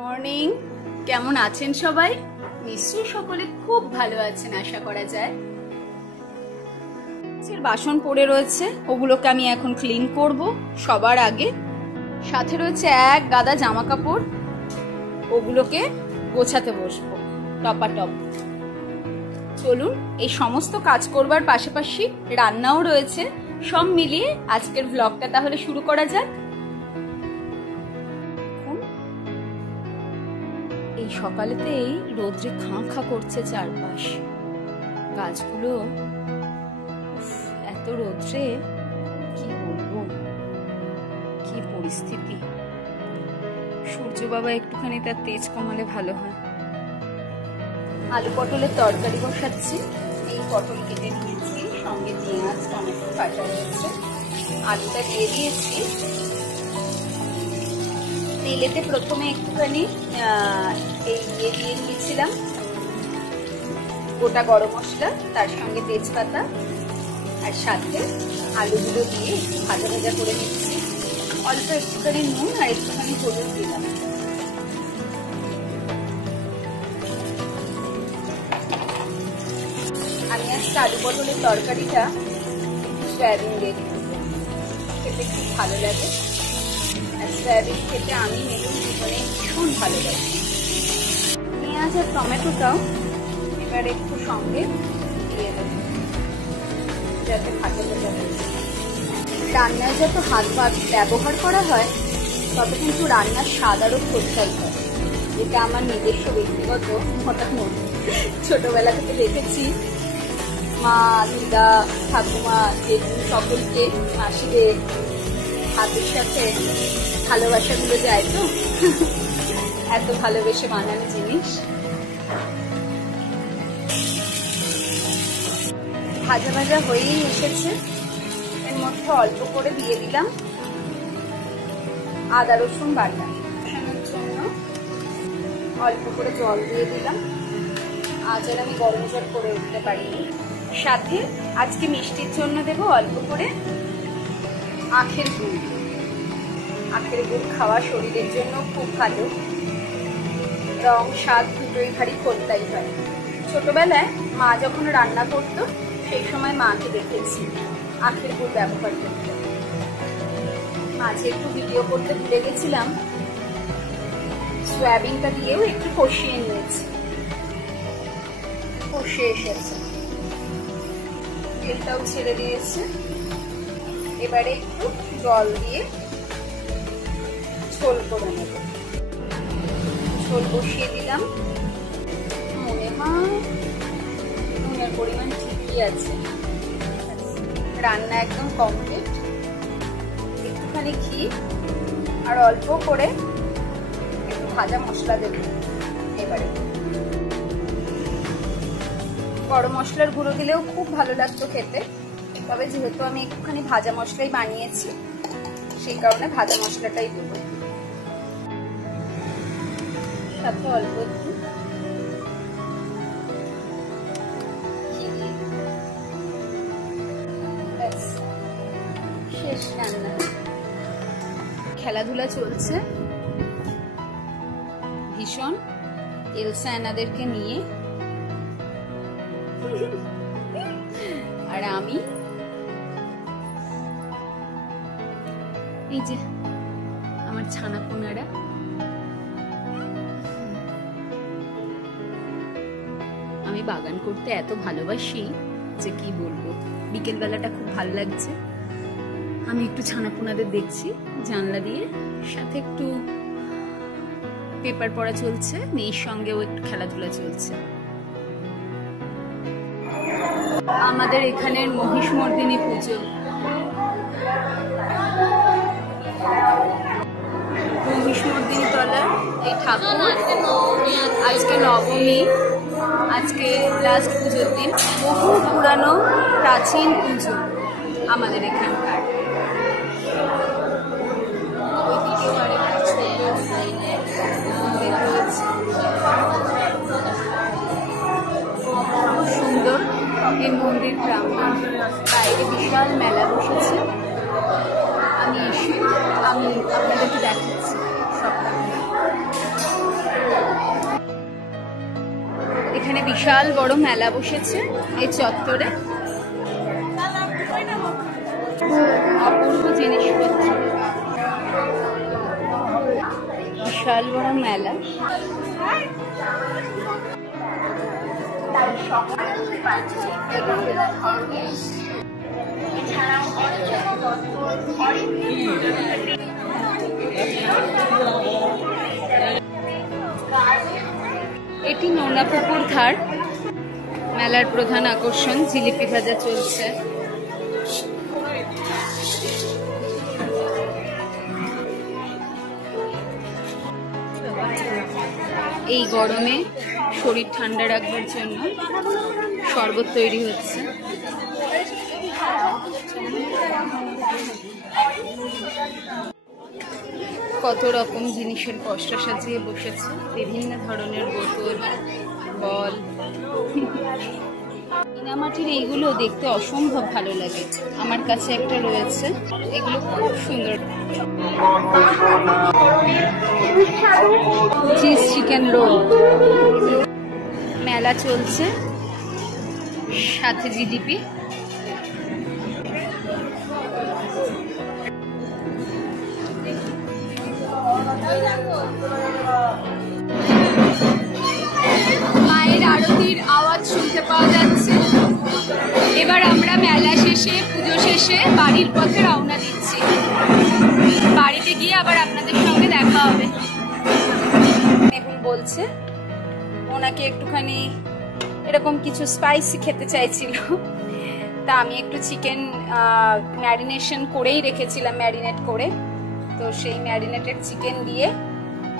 Morning, কেমন আছেন সবাই? নিশ্চয়ই সকলে খুব ভালো আছেন আশা করা যায়। বাসন পড়ে রয়েছে, ওগুলোকে আমি এখন ক্লিন করব সবার আগে। সাথে রয়েছে এক গাদা জামা কাপড়, ওগুলোকে গোছাতে বসবো টপাটপ। চলুন, এই সমস্ত কাজ করবার পাশাপাশি রান্নাও রয়েছে, সব মিলিয়ে আজকের ব্লগটা তাহলে শুরু করা যাক। এই সকালেতেই রোদ্রে খাঁ খাঁ করছে চারপাশ, গাছগুলো এত রোদ্রে কি বলবো, কি পরিস্থিতি। সূর্য বাবা একটুখানি তার তেজ কমালে ভালো হয়। আলু পটলের তরকারি বসাচ্ছি। এই পটল কেটে নিয়েছি, সঙ্গে পেঁয়াজ টমেটো কাটা রয়েছে, আলুটা দিয়ে দিয়েছি। তেলেতে প্রথমে একটুখানি এই দিয়ে দিয়েছিলাম গোটা গরম মশলা, তার সঙ্গে তেজপাতা, আর সাথে আলুগুলো দিয়ে একটু ভাজা ভাজা করে নিচ্ছি। অল্প একটুখানি নুন আর একটুখানি হলুদ দিলাম। আমি আজকে আলু পটলের তরকারিটা সয়াবিন দিয়ে দিলাম, খেতে খুব ভালো লাগে। আর সয়াবিন খেতে আমি মেনু জীবনে ভীষণ ভালোবাসি। পেঁয়াজ আর টমেটোটাও এবার একটু সঙ্গে দিয়ে দেব, যাতে ভাজা ভাজা হয়। রান্নায় যত হাত ব্যবহার করা হয় তত কিন্তু রান্নার স্বাদ আরও খোঁজাই হয়, যেটা আমার নিজস্ব ব্যক্তিগত মতামত। ছোটবেলা থেকে দেখেছি মা, দিদা, ঠাকুমা, জেঠু সকলকে মাসিদের হাতের সাথে ভালোবাসাগুলো যায় তো, এত ভালোবেসে বানানো জিনিস। ভাজা ভাজা হয়েই এসেছে, এর মধ্যে অল্প করে দিয়ে দিলাম আদা রসুন বাটা। জন্য অল্প করে জল দিয়ে দিলাম, আজ আর আমি গরম জল করে উঠতে পারিনি। সাথে আজকে মিষ্টির জন্য দেব অল্প করে আখের গুড়। আখের গুড় খাওয়া শরীরের জন্য খুব ভালো, রং স্বাদ দুটোই ভারী খোলতাই হয়। ছোটবেলায় মা যখন রান্না করতো সেই সময় মাকে দেখেছি আখের গুড় ব্যবহার করতে। মাঝে একটু ভিডিও করতে ভুলে গেছিলাম, সয়াবিনটা দিয়েও একটু কষিয়ে নিয়েছি, কষে এসেছে, তেলটাও ছেড়ে দিয়েছে। এবারে একটু জল দিয়ে ঝোল করে নেব। ঝোল বসিয়ে দিলাম, মনে হয় নুনের পরিমাণ ঠিকই আছে। রান্না একদম কমপ্লিট। একটুখানি ঘি আর অল্প করে একটু ভাজা মশলা দেব। এবারে গরম মশলার গুঁড়ো দিলেও খুব ভালো লাগতো খেতে, তবে যেহেতু আমি একটুখানি ভাজা মশলাই বানিয়েছি সেই কারণে ভাজা মশলাটাই দেব। সাথে অল্প একটু শেষ রান্না। খেলাধুলা চলছে ভীষণ, এলসা এনাদেরকে নিয়ে। আর আমি এই যে আমার ছানা পোনারা, আমি বাগান করতে এত ভালোবাসি যে কি বলবো। বিকেল বেলাটা খুব ভালো লাগছে, আমি একটু ছানা পোনাদের দেখছি জানলা দিয়ে, সাথে একটু পেপার পড়া চলছে, মেয়ের সঙ্গেও একটু খেলাধুলা চলছে। আমাদের এখানের মহিষমর্দিনী পুজো, মহিষমর্দিনী তলার এই ঠাকুর। আজকে নবমী, আজকে লাস্ট পুজোর দিন। বহু পুরানো প্রাচীন পুজো আমাদের এখানকার। সুন্দর এই মন্দির প্রাঙ্গণ, বাইরে বিশাল মেলা বসেছে। আমি আপনাদেরকে দেখাচ্ছি সবটা। এখানে বিশাল বড় মেলা বসেছে এই চত্বরে, অপূর্ব জিনিসপত্র, বিশাল বড় মেলা। এটি নোনাপুকুর ধার, মেলার প্রধান আকর্ষণ। জিলিপি ভাজা চলছে। এই গরমে শরীর ঠান্ডা রাখবার জন্য শরবত তৈরি হচ্ছে। কত রকম জিনিসের পসরা সাজিয়ে বসেছে, বিভিন্ন ধরনের বোতল, বল। চীনামাটির এইগুলো দেখতে অসম্ভব ভালো লাগে, আমার কাছে একটা রয়েছে, এগুলো খুব সুন্দর। চিজ চিকেন রোল, মেলা চলছে, সাথে জিলিপি। মায়ের আরতির আওয়াজ শুনতে পাওয়া যাচ্ছে। এবার আমরা মেলা শেষে, পুজো শেষে বাড়ির পথে রওনা দিচ্ছি। বাড়িতে গিয়ে আবার আপনাদের সঙ্গে দেখা হবে। মেহুল বলছে ওনাকে একটুখানি এরকম কিছু স্পাইসি খেতে চাইছিল, তা আমি একটু চিকেন ম্যারিনেশন করেই রেখেছিলাম, ম্যারিনেট করে, তো সেই ম্যারিনেটেড চিকেন দিয়ে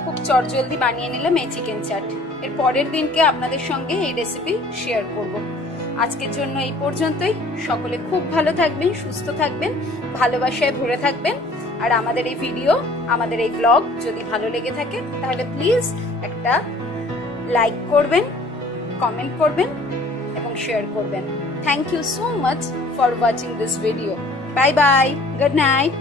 খুব চটজলদি বানিয়ে নিলাম এই চিকেন চাট। এর পরের দিনকে আপনাদের সঙ্গে এই রেসিপি শেয়ার করব। আজকের জন্য এই পর্যন্তই। সকলে খুব ভালো থাকবেন, সুস্থ থাকবেন, ভালোবাসায় ভরে থাকবেন। আর আমাদের এই ভিডিও, আমাদের এই ব্লগ যদি ভালো লেগে থাকে তাহলে প্লিজ একটা লাইক করবেন, কমেন্ট করবেন এবং শেয়ার করবেন। Thank you so much for watching this video. Bye bye, good night.